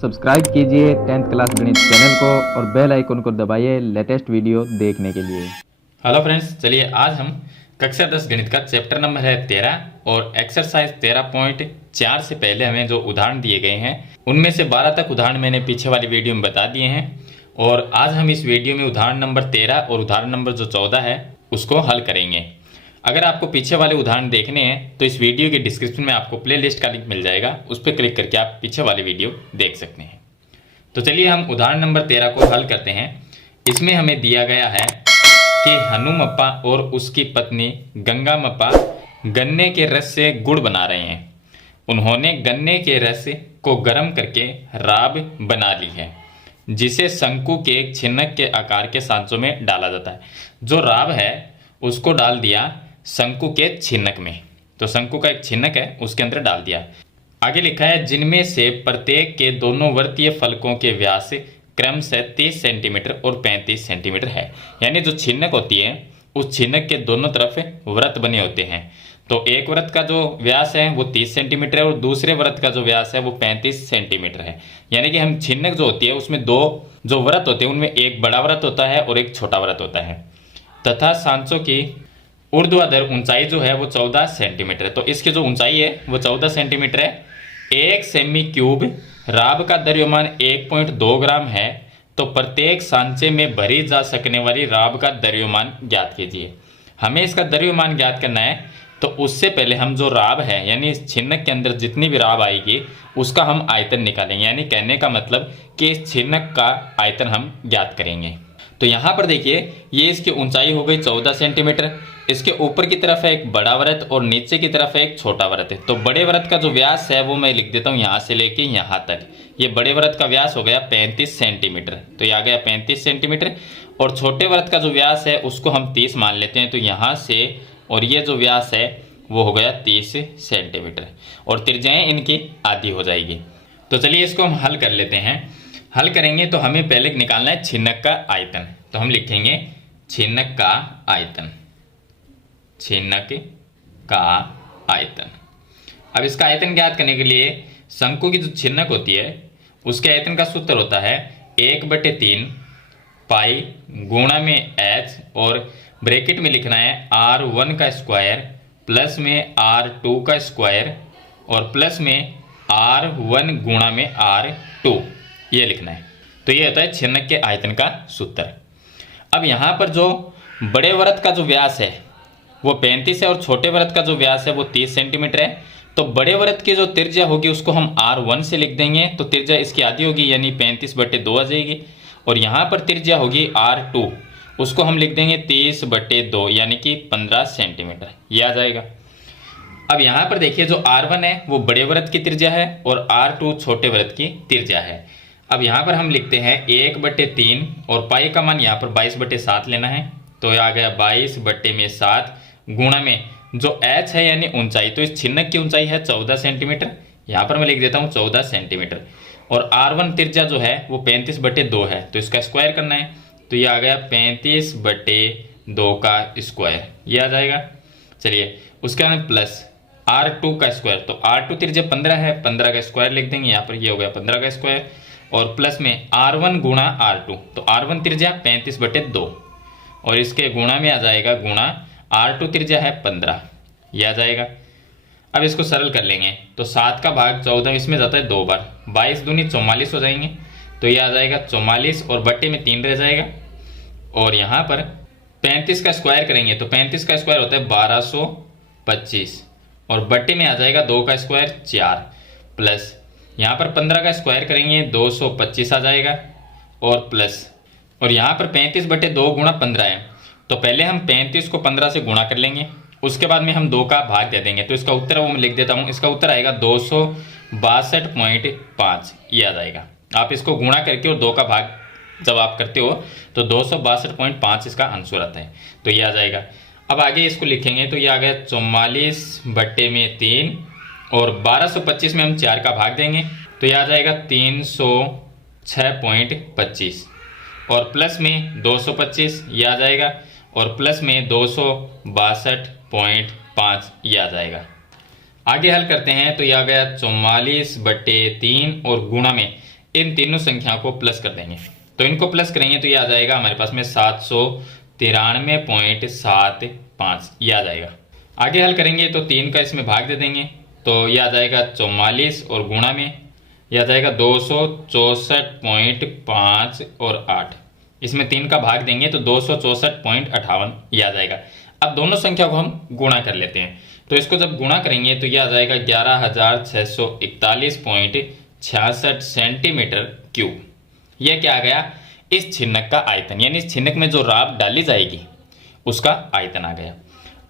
Subscribe कीजिए 10th class गणित channel को और बेल आइकन को दबाइए लेटेस्ट वीडियो देखने के लिए। हेलो फ्रेंड्स, चलिए आज हम कक्षा 10 गणित का चैप्टर नंबर है 13 और एक्सरसाइज 13.4 से पहले हमें जो उदाहरण दिए गए हैं उनमें से 12 तक उदाहरण मैंने पीछे वाली वीडियो में बता दिए हैं और आज हम इस वीडियो में उदाहरण नंबर 13 और उदाहरण नंबर जो 14 है उसको हल करेंगे। अगर आपको पीछे वाले उदाहरण देखने हैं तो इस वीडियो के डिस्क्रिप्शन में आपको प्ले लिस्ट का लिंक मिल जाएगा, उस पर क्लिक करके आप पीछे वाली वीडियो देख सकते हैं। तो चलिए हम उदाहरण नंबर 13 को हल करते हैं। इसमें हमें दिया गया है कि हनुमप्पा और उसकी पत्नी गंगामप्पा गन्ने के रस से गुड़ बना रहे हैं। उन्होंने गन्ने के रस को गर्म करके राब बना ली है, जिसे शंकु के एक छिन्नक के आकार के सांचों में डाला जाता है। जो राब है उसको डाल दिया शंकु के छिन्नक में, तो शंकु का एक छिन्नक है उसके अंदर डाल दिया। आगे लिखा है जिनमें से प्रत्येक के दोनों वर्तीय फलकों के व्यास क्रमशः 30 सेंटीमीटर और 35 सेंटीमीटर है। यानी जो छिन्नक होती है उस छिन्नक के दोनों तरफ व्रत बने होते हैं। तो एक व्रत का जो व्यास है वो 30 सेंटीमीटर है और दूसरे व्रत का जो व्यास है वो 35 सेंटीमीटर है। यानी कि हम छिन्नक जो होती है उसमें दो जो व्रत होते हैं उनमें एक बड़ा व्रत होता है और एक छोटा व्रत होता है, तथा सांचों की ऊर्ध्वाधर ऊंचाई जो है वो 14 सेंटीमीटर है। तो इसकी जो ऊंचाई है वो 14 सेंटीमीटर है। 1 सेमी क्यूब राब का द्रव्यमान 1.2 ग्राम है, तो प्रत्येक सांचे में भरी जा सकने वाली राब का द्रव्यमान ज्ञात कीजिए। हमें इसका द्रव्यमान ज्ञात करना है, तो उससे पहले हम जो राब है यानी इस छिन्नक के अंदर जितनी भी राब आएगी उसका हम आयतन निकालेंगे। यानी कहने का मतलब कि इस छिन्नक का आयतन हम ज्ञात करेंगे। तो यहाँ पर देखिए ये इसकी ऊंचाई हो गई 14 सेंटीमीटर। इसके ऊपर की तरफ है एक बड़ा व्रत और नीचे की तरफ है एक छोटा व्रत है। तो बड़े व्रत का जो व्यास है वो मैं लिख देता हूँ यहाँ से लेके यहाँ तक। ये बड़े व्रत का व्यास हो गया 35 सेंटीमीटर, तो ये आ गया 35 सेंटीमीटर। और छोटे व्रत का जो व्यास है उसको हम 30 मान लेते हैं, तो यहाँ से और ये जो व्यास है वो हो गया 30 सेंटीमीटर और त्रिज्याएँ इनकी आधी हो जाएगी। तो चलिए इसको हम हल कर लेते हैं। हल करेंगे तो हमें पहले निकालना है छिन्नक का आयतन। तो हम लिखेंगे छिन्नक का आयतन, छिन्नक का आयतन। अब इसका आयतन ज्ञात करने के लिए शंकु की जो छिन्नक होती है उसके आयतन का सूत्र होता है 1/3 पाई गुणा में h और ब्रैकेट में लिखना है r1 का स्क्वायर प्लस में r2 का स्क्वायर और प्लस में r1 गुणा में r2, ये लिखना है। तो ये होता है छिन्नक के आयतन का सूत्र। अब यहाँ पर जो बड़े व्रत का जो व्यास है वो 35 है और छोटे व्रत का जो व्यास है वो 30 सेंटीमीटर है। तो बड़े व्रत की जो त्रिज्या होगी उसको हम r1 से लिख देंगे, तो त्रिज्या इसकी आधी होगी यानी 35/2 आ जाएगी। और यहाँ पर त्रिज्या होगी r2, उसको हम लिख देंगे 30/2 यानी कि 15 सेंटीमीटर, ये आ जाएगा। अब यहाँ पर देखिए जो r1 है वो बड़े व्रत की त्रिज्या है और r2 छोटे व्रत की त्रिज्या है। अब यहाँ पर हम लिखते हैं 1/3 और पाई का मान यहाँ पर 22/7 लेना है, तो ये आ गया 22/7 गुणा में जो h है यानी ऊंचाई, तो इस छिन्नक की ऊंचाई है 14 सेंटीमीटर, यहाँ पर मैं लिख देता हूँ 14 सेंटीमीटर। और r1 त्रिज्या जो है वो 35/2 है, तो इसका स्क्वायर करना है, तो ये आ गया 35/2 का स्क्वायर, ये आ जाएगा। चलिए उसके बाद प्लस r2 का स्क्वायर, तो r2 त्रिज्या 15 है, 15 का स्क्वायर लिख देंगे यहाँ पर, ये हो गया 15 का स्क्वायर और प्लस में r1 गुणा r2, तो r1 त्रिज्या 35/2 और इसके गुणा में आ जाएगा गुणा r2 त्रिज्या है 15, ये आ जाएगा। अब इसको सरल कर लेंगे तो 7 का भाग 14 इसमें जाता है 2 बार, 22 दूनी 44 हो जाएंगे, तो ये आ जाएगा 44 और बट्टे में 3 रह जाएगा। और यहाँ पर 35 का स्क्वायर करेंगे तो 35 का स्क्वायर होता है 1225 और बट्टे में आ जाएगा 2 का स्क्वायर 4 प्लस यहाँ पर 15 का स्क्वायर करेंगे 225 आ जाएगा और प्लस और यहाँ पर 35/2 गुणा 15 है, तो पहले हम 35 को 15 से गुणा कर लेंगे, उसके बाद में हम 2 का भाग दे देंगे, तो इसका उत्तर वो मैं लिख देता हूँ। इसका उत्तर आएगा 262.5, ये आ जाएगा। आप इसको गुणा करके और 2 का भाग जब आप करते हो तो 262.5 इसका आंसर आता है, तो ये आ जाएगा। अब आगे इसको लिखेंगे तो ये आ गया 44/3 और 1225 में हम 4 का भाग देंगे, तो ये आ जाएगा 306.25 और प्लस में 225 ये आ जाएगा और प्लस में 262.5 ये आ जाएगा। आगे हल करते हैं तो ये आ गया 44/3 और गुणा में इन तीनों संख्याओं को प्लस कर देंगे। तो इनको प्लस करेंगे तो ये आ जाएगा हमारे पास में 793.75 ये आ जाएगा। आगे हल करेंगे तो 3 का इसमें भाग दे देंगे तो ये आ जाएगा 44 और गुणा में ये आ जाएगा 264.5 और 8। इसमें 3 का भाग देंगे तो 264.58 ये आ जाएगा। अब दोनों संख्या को हम गुणा कर लेते हैं तो इसको जब गुणा करेंगे तो ये आ जाएगा 11,641.66 सेंटीमीटर क्यूब। यह क्या आ गया, इस छिन्नक का आयतन, यानी इस छिन्नक में जो राब डाली जाएगी उसका आयतन आ गया।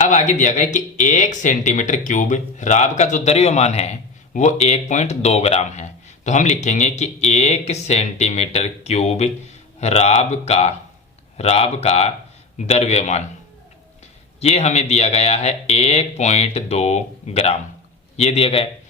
अब आगे दिया गया कि 1 सेंटीमीटर क्यूब राब का जो द्रव्यमान है वो 1.2 ग्राम है। तो हम लिखेंगे कि 1 सेंटीमीटर क्यूब राब का द्रव्यमान ये हमें दिया गया है 1.2 ग्राम, ये दिया गया है।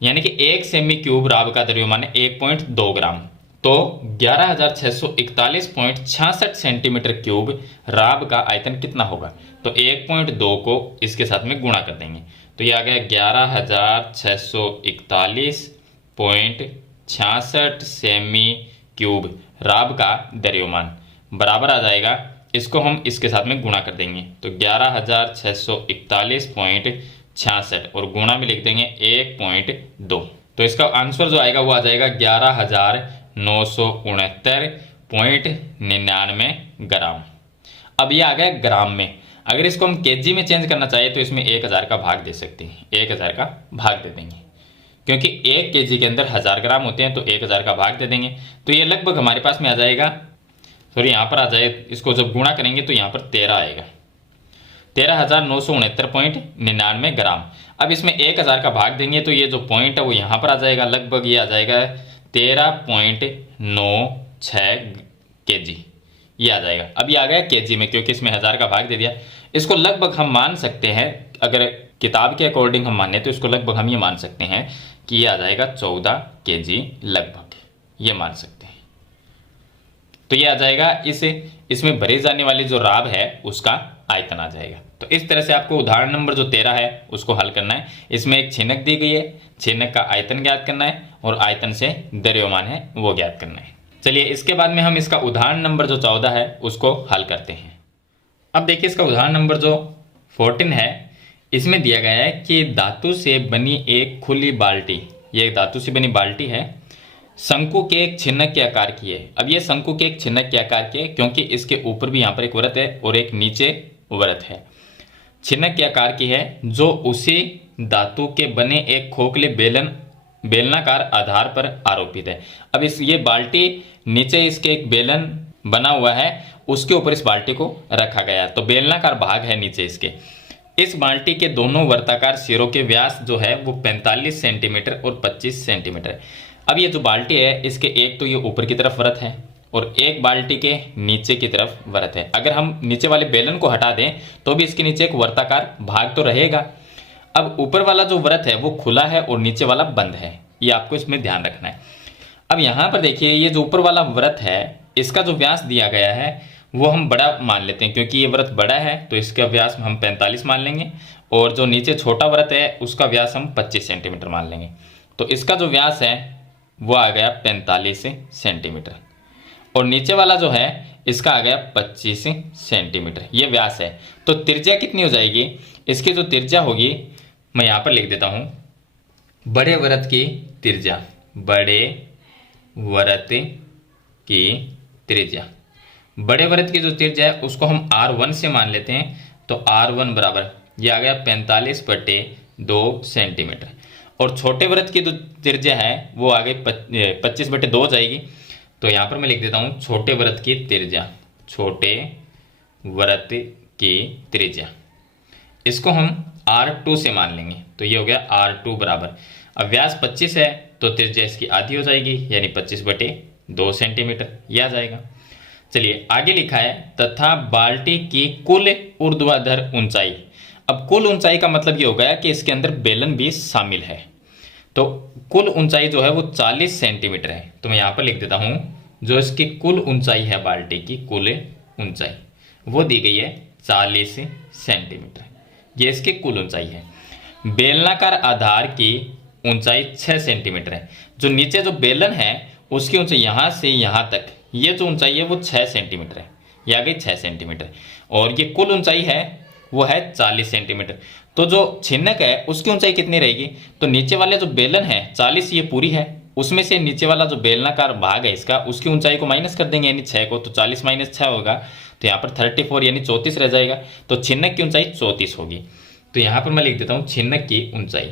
यानी कि 1 सेमी क्यूब राब का द्रव्यमान है 1.2 ग्राम। तो 11,641.66 सेंटीमीटर क्यूब राब का आयतन कितना होगा, तो 1.2 को इसके साथ में गुणा कर देंगे तो ये आ गया 11,641.66 सेमी क्यूब राब का द्रव्यमान बराबर आ जाएगा, इसको हम इसके साथ में गुणा कर देंगे तो 11,641.66 और गुणा में लिख देंगे 1.2। तो इसका आंसर जो आएगा वो आ जाएगा 11,969.99 ग्राम। अब ये आ गया ग्राम में। अगर इसको हम केजी में चेंज करना चाहे तो इसमें 1000 का भाग दे सकते हैं, 1000 का भाग दे देंगे क्योंकि 1 केजी के अंदर 1000 ग्राम होते हैं तो 1000 का भाग दे देंगे तो ये लगभग हमारे पास में आ जाएगा, सॉरी यहाँ पर आ जाए, इसको जब गुणा करेंगे तो यहाँ पर 13 आएगा, 13,969.99 ग्राम। अब इसमें 1000 का भाग देंगे तो ये जो पॉइंट है वो यहाँ पर आ जाएगा, लगभग ये आ जाएगा 13.96 केजी ये आ जाएगा। अब ये आ गया केजी में क्योंकि इसमें 1000 का भाग दे दिया। इसको लगभग हम मान सकते हैं, अगर किताब के अकॉर्डिंग हम माने तो इसको लगभग हम ये मान सकते हैं कि ये आ जाएगा 14 केजी लगभग, ये मान सकते हैं। तो ये आ जाएगा इसमें भरे जाने वाली जो राब है उसका आयतन आ जाएगा। तो इस तरह से आपको उदाहरण नंबर जो 13 है उसको हल करना है। इसमें एक छिन्नक दी गई है, छिन्नक का आयतन ज्ञात करना है और आयतन से द्रव्यमान है वो ज्ञात करना है। चलिए इसके बाद में हम इसका उदाहरण नंबर जो 14 है उसको हल करते हैं। अब देखिए इसका उदाहरण नंबर जो 14 है, इसमें दिया गया है कि धातु से बनी एक खुली बाल्टी, ये धातु से बनी बाल्टी है, शंकु के एक छिन्नक के आकार की है। अब ये शंकु के एक छिन्नक के आकार की है क्योंकि इसके ऊपर भी यहाँ पर एक वृत्त है और एक नीचे वृत्त है, छिन्नक के आकार की है जो उसी धातु के बने एक खोखले बेलनाकार आधार पर आरोपित है। अब ये बाल्टी नीचे इसके एक बेलन बना हुआ है, उसके ऊपर इस बाल्टी को रखा गया है, तो बेलनाकार भाग है नीचे इसके। इस बाल्टी के दोनों वर्ताकार सिरों के व्यास जो है वो 45 सेंटीमीटर और 25 सेंटीमीटर है। अब ये जो बाल्टी है इसके एक तो ये ऊपर की तरफ वृत्त है और एक बाल्टी के नीचे की तरफ वृत्त है। अगर हम नीचे वाले बेलन को हटा दें तो भी इसके नीचे एक वर्ताकार भाग तो रहेगा। अब ऊपर वाला जो वृत्त है वो खुला है और नीचे वाला बंद है, ये आपको इसमें ध्यान रखना है। अब यहाँ पर देखिए ये जो ऊपर वाला वृत्त है इसका जो व्यास दिया गया है वो हम बड़ा मान लेते हैं क्योंकि ये वृत्त बड़ा है तो इसका व्यास हम 45 मान लेंगे और जो नीचे छोटा वृत्त है उसका व्यास हम 25 सेंटीमीटर मान लेंगे। तो इसका जो व्यास है वो आ गया 45 सेंटीमीटर और नीचे वाला जो है इसका आ गया 25 सेंटीमीटर, ये व्यास है। तो त्रिज्या कितनी हो जाएगी, इसकी जो त्रिज्या होगी मैं यहाँ पर लिख देता हूँ, बड़े वृत्त की त्रिज्या, बड़े वृत्त की त्रिज्या, बड़े वृत्त की जो त्रिज्या है उसको हम R1 से मान लेते हैं। तो R1 बराबर ये आ गया 45/2 सेंटीमीटर और छोटे वृत्त की जो त्रिज्या है वो आ गई 25/2 हो जाएगी। तो यहाँ पर मैं लिख देता हूँ छोटे वृत्त की त्रिज्या, छोटे वृत्त की त्रिज्या, इसको हम R2 से मान लेंगे। तो ये हो गया R2 बराबर, अब व्यास 25 है तो त्रिज्या इसकी आधी हो जाएगी यानी 25/2 सेंटीमीटर, यह आ जाएगा। चलिए आगे लिखा है तथा बाल्टी की कुल ऊर्ध्वाधर ऊंचाई। अब कुल ऊंचाई का मतलब ये हो गया कि इसके अंदर बेलन भी शामिल है। तो कुल ऊंचाई जो है वो 40 सेंटीमीटर है। तो मैं यहाँ पर लिख देता हूँ जो इसकी कुल ऊंचाई है, बाल्टी की कुल ऊंचाई वो दी गई है 40 सेंटीमीटर, ये इसकी कुल ऊंचाई है। बेलनाकार आधार की ऊंचाई 6 सेंटीमीटर है। जो नीचे जो बेलन है उसकी ऊंचाई यहाँ से यहाँ तक, ये जो ऊंचाई है वो 6 सेंटीमीटर है, ये आ गई 6 सेंटीमीटर, और ये कुल ऊंचाई है वो है 40 सेंटीमीटर। तो जो छिन्नक है उसकी ऊंचाई कितनी रहेगी, तो नीचे वाले जो बेलन है 40 ये पूरी है, उसमें से नीचे वाला जो बेलनाकार भाग है इसका, उसकी ऊंचाई को माइनस कर देंगे यानी 6 को, तो 40 माइनस 6 होगा, तो यहाँ पर 34 यानी 34 रह जाएगा। तो छिन्नक की ऊंचाई 34 होगी। तो यहाँ पर मैं लिख देता हूँ छिन्नक की ऊंचाई,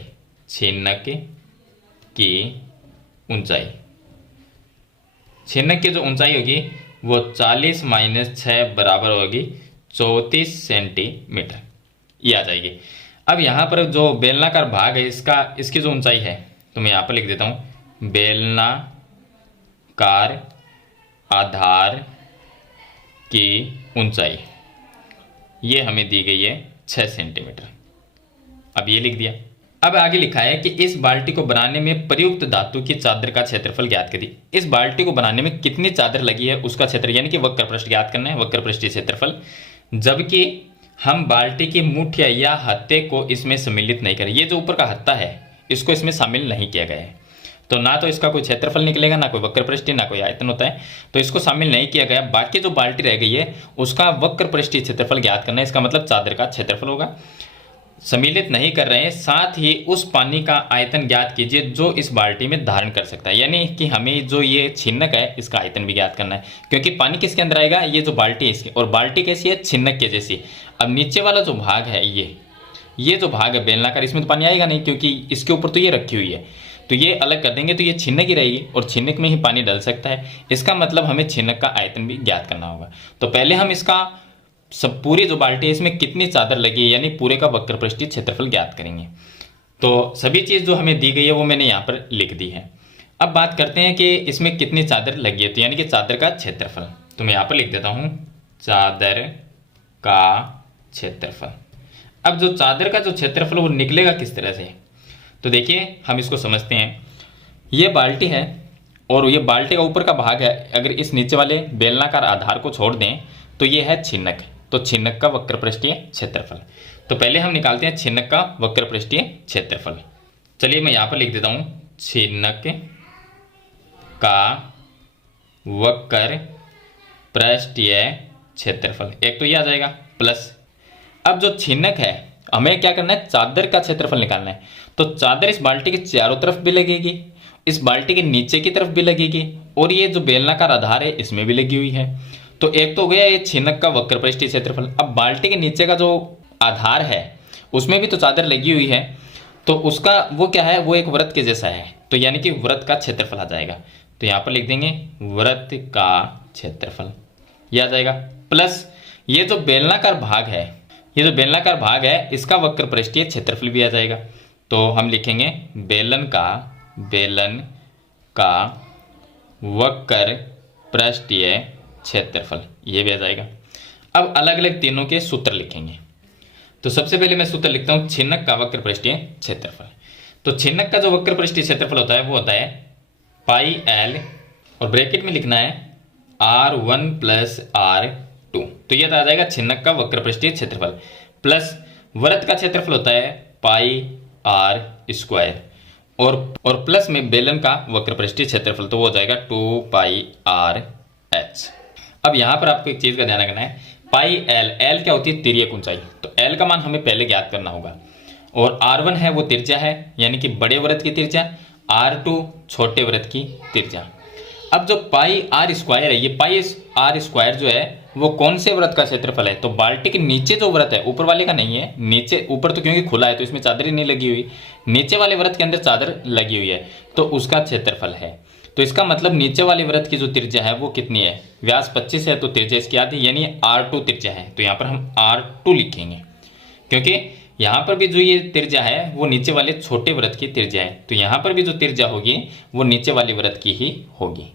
छिन्नक की ऊंचाई, छिन्नक की जो ऊंचाई होगी वो 40 माइनस 6 बराबर होगी 34 सेंटीमीटर, ये आ जाएगी। अब यहाँ पर जो बेलनाकार भाग है इसका, इसकी जो ऊंचाई है, तो मैं यहाँ पर लिख देता हूँ बेलनाकार आधार की ऊंचाई, ये हमें दी गई है 6 सेंटीमीटर। अब ये लिख दिया। अब आगे लिखा है कि इस बाल्टी को बनाने में प्रयुक्त धातु की चादर का क्षेत्रफल ज्ञात करिए। इस बाल्टी को बनाने में कितनी चादर लगी है उसका क्षेत्र, यानी कि वक्र पृष्ठ ज्ञात करना है, वक्र पृष्ठीय क्षेत्रफल, जबकि हम बाल्टी की मुठ्ठी या हत्थे को इसमें सम्मिलित नहीं करें। ये जो ऊपर का हत्था है इसको इसमें शामिल नहीं किया गया है, तो ना तो इसका कोई क्षेत्रफल निकलेगा, ना कोई वक्र पृष्ठीय, ना कोई आयतन होता है, तो इसको शामिल नहीं किया गया। बाकी जो बाल्टी रह गई है उसका वक्र पृष्ठीय क्षेत्रफल ज्ञात करना है, इसका मतलब चादर का क्षेत्रफल होगा। सम्मिलित नहीं कर रहे हैं, साथ ही उस पानी का आयतन ज्ञात कीजिए जो इस बाल्टी में धारण कर सकता है, यानी कि हमें जो ये छिन्नक है इसका आयतन भी ज्ञात करना है, क्योंकि पानी किसके अंदर आएगा, ये जो बाल्टी है इसके, और बाल्टी कैसी है, छिन्नक के जैसी। अब नीचे वाला जो भाग है ये जो भाग है बेलनाकार, इसमें तो पानी आएगा नहीं क्योंकि इसके ऊपर तो ये रखी हुई है, तो ये अलग कर देंगे तो ये छिन्नक ही रहेगी, और छिन्नक में ही पानी डल सकता है। इसका मतलब हमें छिन्नक का आयतन भी ज्ञात करना होगा। तो पहले हम इसका सब पूरी जो बाल्टी है इसमें कितनी चादर लगी है, यानी पूरे का वक्र पृष्ठीय क्षेत्रफल ज्ञात करेंगे। तो सभी चीज़ जो हमें दी गई है वो मैंने यहाँ पर लिख दी है। अब बात करते हैं कि इसमें कितनी चादर लगी है, तो यानी कि चादर का क्षेत्रफल, तो मैं यहाँ पर लिख देता हूँ चादर का क्षेत्रफल। अब जो चादर का जो क्षेत्रफल वो निकलेगा किस तरह से, तो देखिए हम इसको समझते हैं। ये बाल्टी है और ये बाल्टी का ऊपर का भाग है, अगर इस नीचे वाले बेलनाकार आधार को छोड़ दें तो ये है छिन्नक, तो छिन्नक का वक्र पृष्ठीय क्षेत्रफल। तो पहले हम निकालते हैं छिन्नक का वक्र पृष्ठीय क्षेत्रफल। चलिए मैं यहाँ पर लिख देता हूँ छिन्नक का वक्र पृष्ठीय क्षेत्रफल, एक तो ये आ जाएगा प्लस। अब जो छिन्नक है हमें क्या करना है, चादर का क्षेत्रफल निकालना है। तो चादर इस बाल्टी के चारों तरफ भी लगेगी, इस बाल्टी के नीचे की तरफ भी लगेगी, और ये जो बेलनाकार आधार है इसमें भी लगी हुई है। तो एक तो हो गया ये छिन्नक का वक्र पृष्ठीय क्षेत्रफल। अब बाल्टी के नीचे का जो आधार है उसमें भी तो चादर लगी हुई है, तो उसका वो क्या है, वो एक वृत्त के जैसा है, तो यानी कि वृत्त का क्षेत्रफल आ जाएगा। तो यहाँ पर लिख देंगे वृत्त का क्षेत्रफल, ये आ जाएगा प्लस ये जो बेलनाकार भाग है, ये जो बेलनाकार भाग है इसका वक्र पृष्ठीय क्षेत्रफल भी आ जाएगा। तो हम लिखेंगे बेलन का वक्र पृष्ठीय क्षेत्रफल, ये भी आ जाएगा। अब अलग अलग तीनों के सूत्र लिखेंगे। तो सबसे पहले मैं सूत्र लिखता हूं छिन्नक का वक्र पृष्ठीय क्षेत्रफल। तो छिन्नक का जो वक्र पृष्ठीय क्षेत्रफल होता है वो होता है पाई एल, और ब्रैकेट में लिखना है R1 प्लस R2, तो ये आ जाएगा छिन्नक का वक्र पृष्ठीय क्षेत्रफल, प्लस वृत्त का क्षेत्रफल होता है पाई R स्क्वायर, और प्लस में बेलन का वक्र पृष्ठीय क्षेत्रफल, तो वो हो जाएगा 2 पाई RH। अब यहाँ पर आपको एक चीज़ का ध्यान रखना है, पाई एल क्या होती है, तिर्यक ऊंचाई, तो एल का मान हमें पहले ज्ञात करना होगा, और R1 है वो त्रिज्या है, यानी कि बड़े वृत्त की त्रिज्या, R2 छोटे वृत्त की त्रिज्या। अब जो पाई आर स्क्वायर है, ये पाई आर स्क्वायर जो है वो कौन से वृत्त का क्षेत्रफल है, तो बाल्टी के नीचे जो वृत्त है, ऊपर वाले का नहीं है, नीचे, ऊपर तो क्योंकि खुला है तो इसमें चादर ही नहीं लगी हुई, नीचे वाले वृत्त के अंदर चादर लगी हुई है, तो उसका क्षेत्रफल है। तो इसका मतलब नीचे वाले वृत्त की जो त्रिज्या है वो कितनी है, व्यास 25 है तो त्रिज्या इसकी आधी, यानी R2 त्रिज्या है, तो यहाँ पर हम R2 लिखेंगे, क्योंकि यहाँ पर भी जो ये त्रिज्या है वो नीचे वाले छोटे वृत्त की त्रिज्या है, तो यहाँ पर भी जो त्रिज्या होगी वो नीचे वाले वृत्त की ही होगी।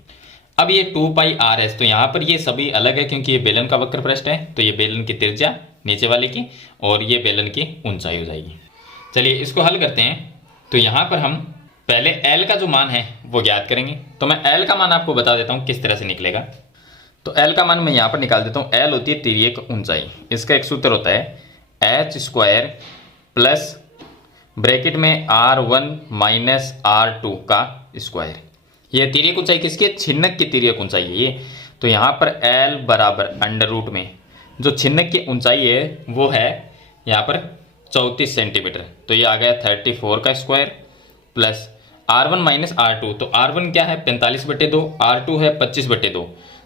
अब ये 2 पाई RS, तो यहाँ पर ये सभी अलग है क्योंकि ये बेलन का वक्र पृष्ठ है, तो ये बेलन की त्रिज्या नीचे वाले की, और ये बेलन की ऊंचाई हो जाएगी। चलिए इसको हल करते हैं। तो यहाँ पर हम पहले L का जो मान है वो ज्ञात करेंगे। तो मैं L का मान आपको बता देता हूँ किस तरह से निकलेगा। तो L का मान मैं यहाँ पर निकाल देता हूँ। L होती है तिर्यक ऊंचाई, इसका एक सूत्र होता है h स्क्वायर प्लस ब्रैकेट में R1 माइनस R2 का स्क्वायर, ये तिर्यक ऊंचाई किसकी है? छिन्नक की तिर्यक ऊंचाई है ये। तो यहाँ पर L बराबर अंडर रूट में जो छिन्नक की ऊंचाई है वो है यहाँ पर 34 सेंटीमीटर। तो ये आ गया 34 का square plus R1 minus R2। तो R1 क्या है? 45/2, R2 है 25/2।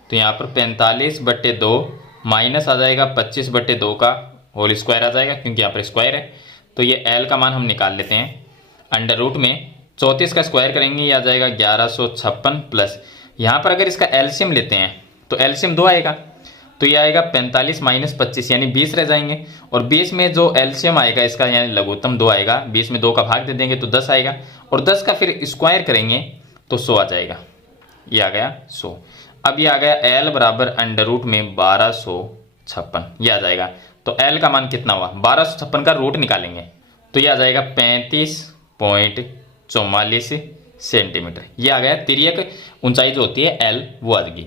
तो यहाँ पर 45/2 माइनस आ जाएगा 25/2 का होल स्क्वायर आ जाएगा, क्योंकि यहाँ पर स्क्वायर है। तो ये L का मान हम निकाल लेते हैं। अंडर रूट में 34 का स्क्वायर करेंगे, ये आ जाएगा 1156 प्लस यहाँ पर अगर इसका एलसीएम लेते हैं तो एलसीएम 2 आएगा। तो ये आएगा 45 माइनस 25 यानी 20 रह जाएंगे। और 20 में जो एलसीएम आएगा इसका यानी लघुत्तम 2 आएगा, 20 में 2 का भाग दे देंगे तो 10 आएगा। और 10 का फिर स्क्वायर करेंगे तो 100 आ जाएगा। ये आ गया 100। अब ये आ गया एल बराबर अंडर रूट में 1256 ये आ जाएगा। तो एल का मान कितना हुआ? 1256 का रूट निकालेंगे तो ये आ जाएगा 35.44 सेंटीमीटर। ये आ गया तिर्यक ऊंचाई जो होती है एल वो आ गई।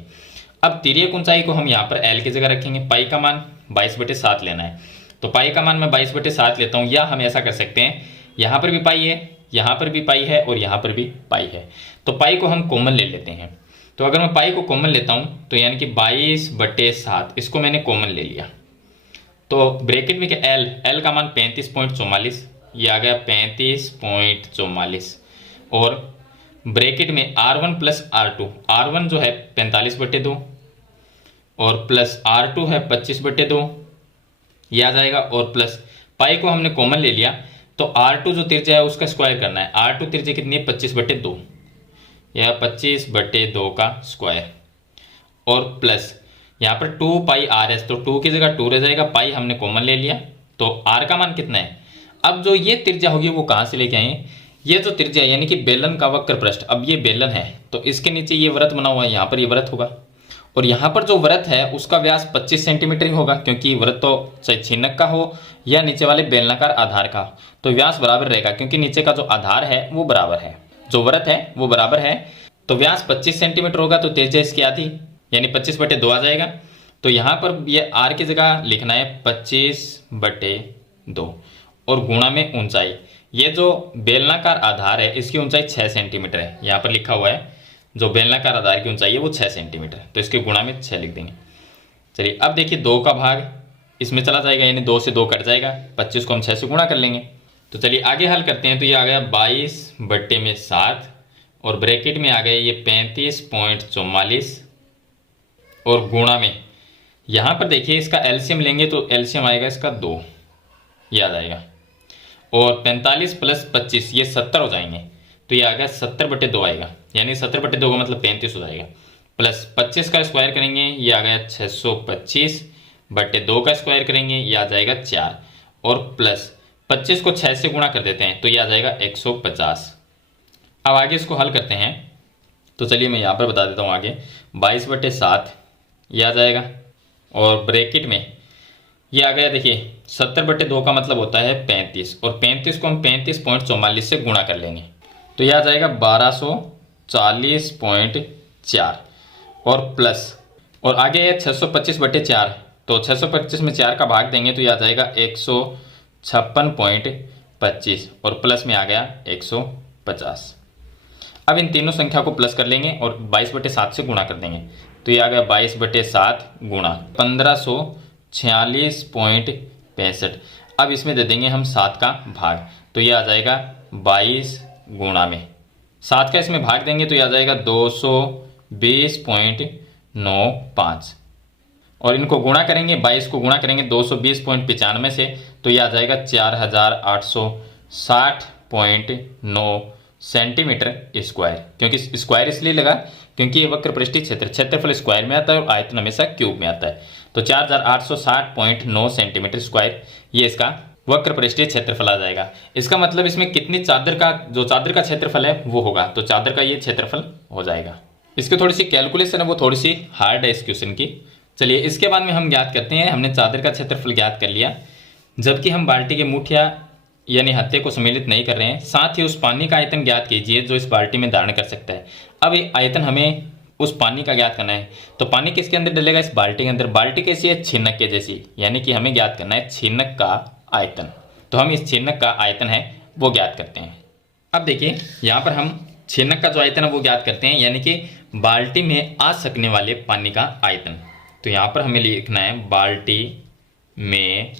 अब तिर्यक ऊंचाई को हम यहाँ पर एल की जगह रखेंगे। पाई का मान 22/7 लेना है। तो पाई का मान मैं 22/7 लेता हूँ, या हम ऐसा कर सकते हैं यहाँ पर भी पाई है, यहाँ पर भी पाई है और यहाँ पर भी पाई है। तो पाई को हम कॉमन ले लेते हैं। तो अगर मैं पाई को कॉमन लेता हूँ तो यानी कि 22/7 इसको मैंने कॉमन ले लिया। तो ब्रैकेट में क्या एल का मान 35.44 ये आ गया 35.44 और ब्रैकेट में R1 प्लस R2, R1 जो है 45/2 और प्लस R2 है 25/2 ये आ जाएगा। और प्लस पाई को हमने कॉमन ले लिया तो R2 जो त्रिज्या है उसका स्क्वायर करना है। R2 त्रिज्या कितनी है? 25/2 या 25/2 का स्क्वायर और प्लस यहाँ पर 2 पाई RS, तो 2 की जगह 2 रह जाएगा। पाई हमने कॉमन ले लिया तो R का मान कितना है? अब जो ये त्रिज्या होगी वो कहाँ से लेके आए? ये जो त्रिज्या यानी कि बेलन का वक्र पृष्ठ, अब ये बेलन है तो इसके नीचे ये वृत्त बना हुआ है, यहाँ पर ये वृत्त होगा और यहाँ पर जो वृत्त है उसका व्यास 25 सेंटीमीटर ही होगा, क्योंकि वृत्त तो चाहे छिन्नक का हो या नीचे वाले बेलनाकार आधार का हो तो व्यास बराबर रहेगा, क्योंकि नीचे का जो आधार है वो बराबर है, जो वृत्त है वो बराबर है। तो व्यास 25 सेंटीमीटर होगा तो त्रिज्या इसकी आधी यानी 25/2 आ जाएगा। तो यहाँ पर ये R की जगह लिखना है 25/2 और गुणा में ऊंचाई। ये जो बेलनाकार आधार है इसकी ऊंचाई 6 सेंटीमीटर है, यहाँ पर लिखा हुआ है जो बेलनाकार आधार की ऊंचाई है वो 6 सेंटीमीटर, तो इसके गुणा में 6 लिख देंगे। चलिए अब देखिए 2 का भाग इसमें चला जाएगा यानी 2 से 2 कट जाएगा, 25 को हम 6 से गुणा कर लेंगे। तो चलिए आगे हल करते हैं। तो ये आ गया 22/7 और ब्रैकेट में आ गए ये 35.44 और गुणा में यहाँ पर देखिए इसका एलसीएम लेंगे तो एलसीएम आएगा इसका 2 ये आ जाएगा और 45 प्लस 25 ये 70 हो जाएंगे। तो ये आ गया 70/2 आएगा यानी 70/2 का मतलब 35 हो जाएगा। प्लस 25 का स्क्वायर करेंगे ये आ गया 625/2 का स्क्वायर करेंगे ये आ जाएगा 4 और प्लस 25 को 6 से गुणा कर देते हैं तो ये आ जाएगा 150। अब आगे इसको हल करते हैं। तो चलिए मैं यहाँ पर बता देता हूँ आगे 22/7 ये आ जाएगा और ब्रैकेट में ये आ गया देखिए 70/2 का मतलब होता है 35 और 35 को हम 35.44 से गुणा कर लेंगे तो ये आ जाएगा 1240.4 और प्लस और आगे है 625/4 तो 625 में 4 का भाग देंगे तो ये आ जाएगा 156.25 और प्लस में आ गया 150। अब इन तीनों संख्या को प्लस कर लेंगे और 22/7 से गुणा कर देंगे तो ये आ गया 22/7 गुणा 1546.65। अब इसमें दे देंगे हम 7 का भाग तो ये आ जाएगा 22 गुणा में 7 का इसमें भाग देंगे तो ये आ जाएगा 220.95 और इनको गुणा करेंगे 22 को गुणा करेंगे 220.95 से तो ये आ जाएगा 4860.9 सेंटीमीटर स्क्वायर। क्योंकि स्क्वायर इसलिए लगा क्योंकि ये वक्र पृष्ठीय क्षेत्रफल स्क्वायर में आता है और आयतन हमेशा क्यूब में आता है। तो 4860.9 सेंटीमीटर स्क्वायर ये इसका वक्र पृष्ठीय क्षेत्रफल आ जाएगा। इसका मतलब इसमें कितनी चादर का क्षेत्रफल है वो होगा, तो चादर का ये क्षेत्रफल हो जाएगा। इसकी थोड़ी सी कैलकुलेशन है वो थोड़ी सी हार्ड है इस क्वेश्चन की। चलिए इसके बाद में हम ज्ञात करते हैं। हमने चादर का क्षेत्रफल ज्ञात कर लिया, जबकि हम बाल्टी के मुठिया यानी हत्थे को सम्मिलित नहीं कर रहे हैं। साथ ही उस पानी का आयतन ज्ञात कीजिए जो इस बाल्टी में धारण कर सकता है। अब ये आयतन हमें उस पानी का ज्ञात करना है तो पानी किसके अंदर डलेगा? इस बाल्टी के अंदर। बाल्टी कैसी है? छिन्नक के जैसी, यानी कि हमें ज्ञात करना है छिन्नक का आयतन। तो हम इस छिन्नक का आयतन है वो ज्ञात करते हैं। अब देखिए यहाँ पर हम छिन्नक का जो आयतन है वो ज्ञात करते हैं, यानी कि बाल्टी में आ सकने वाले पानी का आयतन। तो यहाँ पर हमें लिखना है बाल्टी में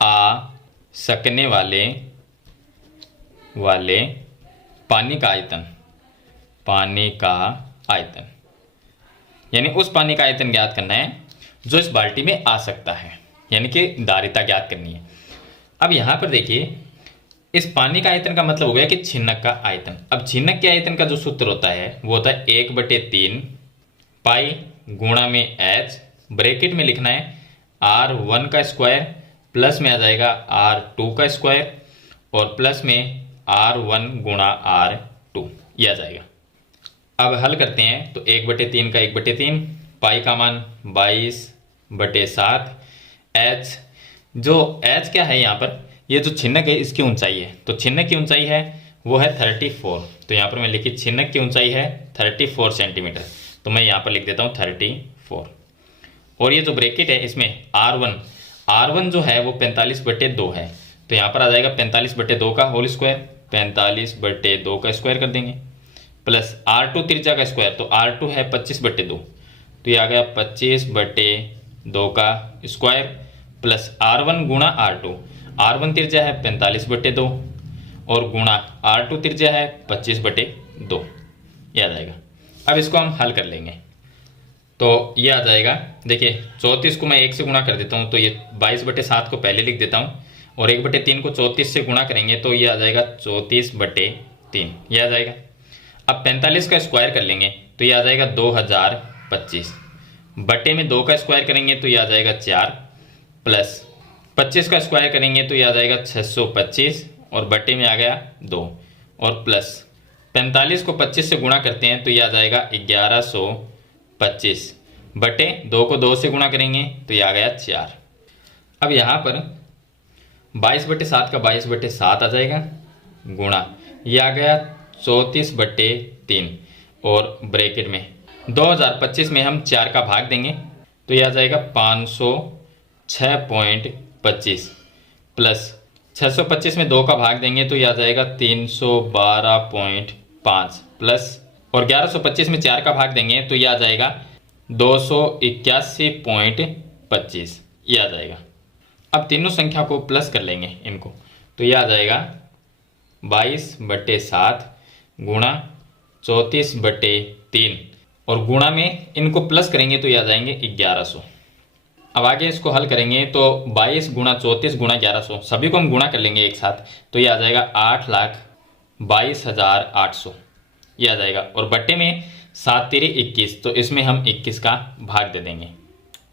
आ सकने वाले पानी का आयतन, पानी का आयतन, यानी उस पानी का आयतन ज्ञात करना है जो इस बाल्टी में आ सकता है, यानी कि धारिता ज्ञात करनी है। अब यहाँ पर देखिए, इस पानी का आयतन का मतलब हो गया कि छिन्नक का आयतन। अब छिन्नक के आयतन का जो सूत्र होता है वो होता है 1/3 पाई गुणा में h, ब्रैकेट में लिखना है R1 का स्क्वायर, प्लस में आ जाएगा R2 का स्क्वायर और प्लस में R1 गुणा R2 ये आ जाएगा। अब हल करते हैं तो 1/3 का 1/3, पाई का मान 22/7, h जो h क्या है यहाँ पर, ये जो छिन्नक है इसकी ऊंचाई है, तो छिन्नक की ऊंचाई है वो है 34। तो यहाँ पर मैं लिखी छिन्नक की ऊंचाई है 34 सेंटीमीटर, तो मैं यहाँ पर लिख देता हूँ 34। और ये जो ब्रैकेट है इसमें R1 जो है वो 45/2 है, तो यहाँ पर आ जाएगा 45/2 का होल स्क्वायर, 45/2 का स्क्वायर कर देंगे, प्लस R2 त्रिज्या का स्क्वायर, तो R2 है 25/2, तो ये आ गया 25/2 का स्क्वायर, प्लस R1 गुणा R2, R1 त्रिज्या है 45/2 और गुणा R2 त्रिज्या है 25/2, ये आ जाएगा। अब इसको हम हल कर लेंगे तो ये आ जाएगा, देखिए 34 को मैं 1 से गुणा कर देता हूँ, तो ये 22/7 को पहले लिख देता हूँ और 1/3 को 34 से गुणा करेंगे तो ये आ जाएगा 34/3, ये आ जाएगा। अब 45 का स्क्वायर कर लेंगे तो ये आ जाएगा 2025, बटे में 2 का स्क्वायर करेंगे तो ये आ जाएगा 4, प्लस 25 का स्क्वायर करेंगे तो ये आ जाएगा 625 और बटे में आ गया 2, और प्लस 45 को 25 से गुणा करते हैं तो ये आ जाएगा 1125, बटे 2 को 2 से गुणा करेंगे तो ये आ गया 4। अब यहाँ पर 22/7 का 22/7 आ जाएगा, गुणा ये आ गया 34/3 और ब्रैकेट में 2025 में हम 4 का भाग देंगे तो ये आ जाएगा 506.25, प्लस 625 में 2 का भाग देंगे तो ये आ जाएगा 312.5, प्लस और 1125 में 4 का भाग देंगे तो ये आ जाएगा 281.25, ये आ जाएगा। अब तीनों संख्या को प्लस कर लेंगे इनको, तो ये आ जाएगा 22/7 गुणा 34/3 और गुणा में इनको प्लस करेंगे तो ये आ जाएंगे 1100। अब आगे इसको हल करेंगे तो 22 गुणा 34 गुणा 1100 सभी को हम गुणा कर लेंगे एक साथ, तो ये आ जाएगा 8,22,800, ये आ जाएगा। और बट्टे में 7 तेरे 21, तो इसमें हम 21 का भाग दे देंगे।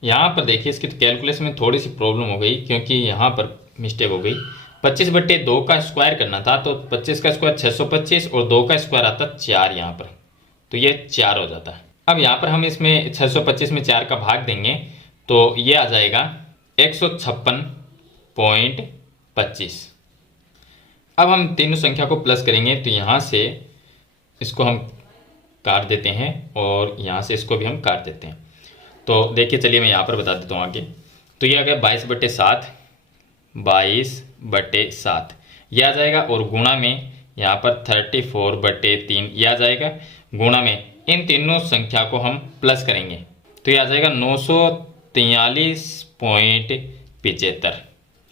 यहाँ पर देखिए इसकी कैलकुलेशन में थोड़ी सी प्रॉब्लम हो गई, क्योंकि यहाँ पर मिस्टेक हो गई। 25/2 का स्क्वायर करना था, तो 25 का स्क्वायर 625 और 2 का स्क्वायर आता 4 यहाँ पर, तो ये 4 हो जाता है। अब यहाँ पर हम इसमें 625 में 4 का भाग देंगे तो ये आ जाएगा 156.25। अब हम तीनों संख्या को प्लस करेंगे तो यहाँ से इसको हम काट देते हैं और यहाँ से इसको भी हम काट देते हैं। तो देखिए चलिए मैं यहाँ पर बता देता हूँ आगे। तो ये आ गया 22/7, 22/7 ये आ जाएगा, और गुणा में यहाँ पर 34/3 ये आ जाएगा। गुणा में इन तीनों संख्या को हम प्लस करेंगे तो ये आ जाएगा 943.75।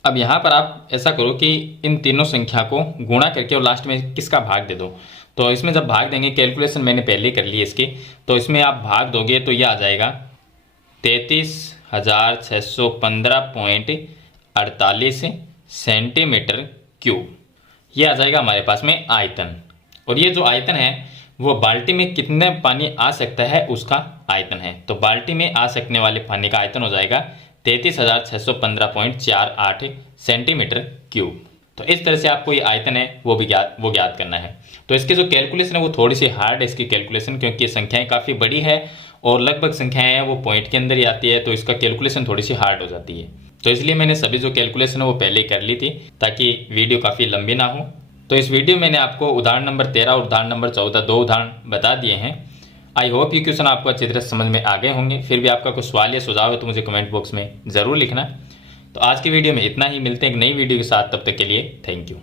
अब यहाँ पर आप ऐसा करो कि इन तीनों संख्या को गुणा करके और लास्ट में किसका भाग दे दो। तो इसमें जब भाग देंगे, कैलकुलेशन मैंने पहले कर ली इसकी, तो इसमें आप भाग दोगे तो ये आ जाएगा 33,615.48 सेंटीमीटर क्यूब, ये आ जाएगा हमारे पास में आयतन। और ये जो आयतन है वो बाल्टी में कितने पानी आ सकता है उसका आयतन है। तो बाल्टी में आ सकने वाले पानी का आयतन हो जाएगा 33,615.48 सेंटीमीटर क्यूब। तो इस तरह से आपको ये आयतन है वो ज्ञात करना है। तो इसकी जो कैलकुलेशन है वो थोड़ी सी हार्ड है इसकी कैलकुलेशन, क्योंकि ये संख्याएं काफ़ी बड़ी है और लगभग संख्याएं हैं वो पॉइंट के अंदर ही आती है, तो इसका कैलकुलेशन थोड़ी सी हार्ड हो जाती है। तो इसलिए मैंने सभी जो कैलकुलेशन है वो पहले कर ली थी ताकि वीडियो काफ़ी लंबी ना हो। तो इस वीडियो में मैंने आपको उदाहरण नंबर 13 और उदाहरण नंबर 14 दो उदाहरण बता दिए हैं। आई होप ये क्वेश्चन आपको अच्छी तरह समझ में आ गए होंगे। फिर भी आपका कोई सवाल या सुझाव है तो मुझे कमेंट बॉक्स में ज़रूर लिखना। तो आज की वीडियो में इतना ही, मिलते हैं एक नई वीडियो के साथ, तब तक के लिए थैंक यू।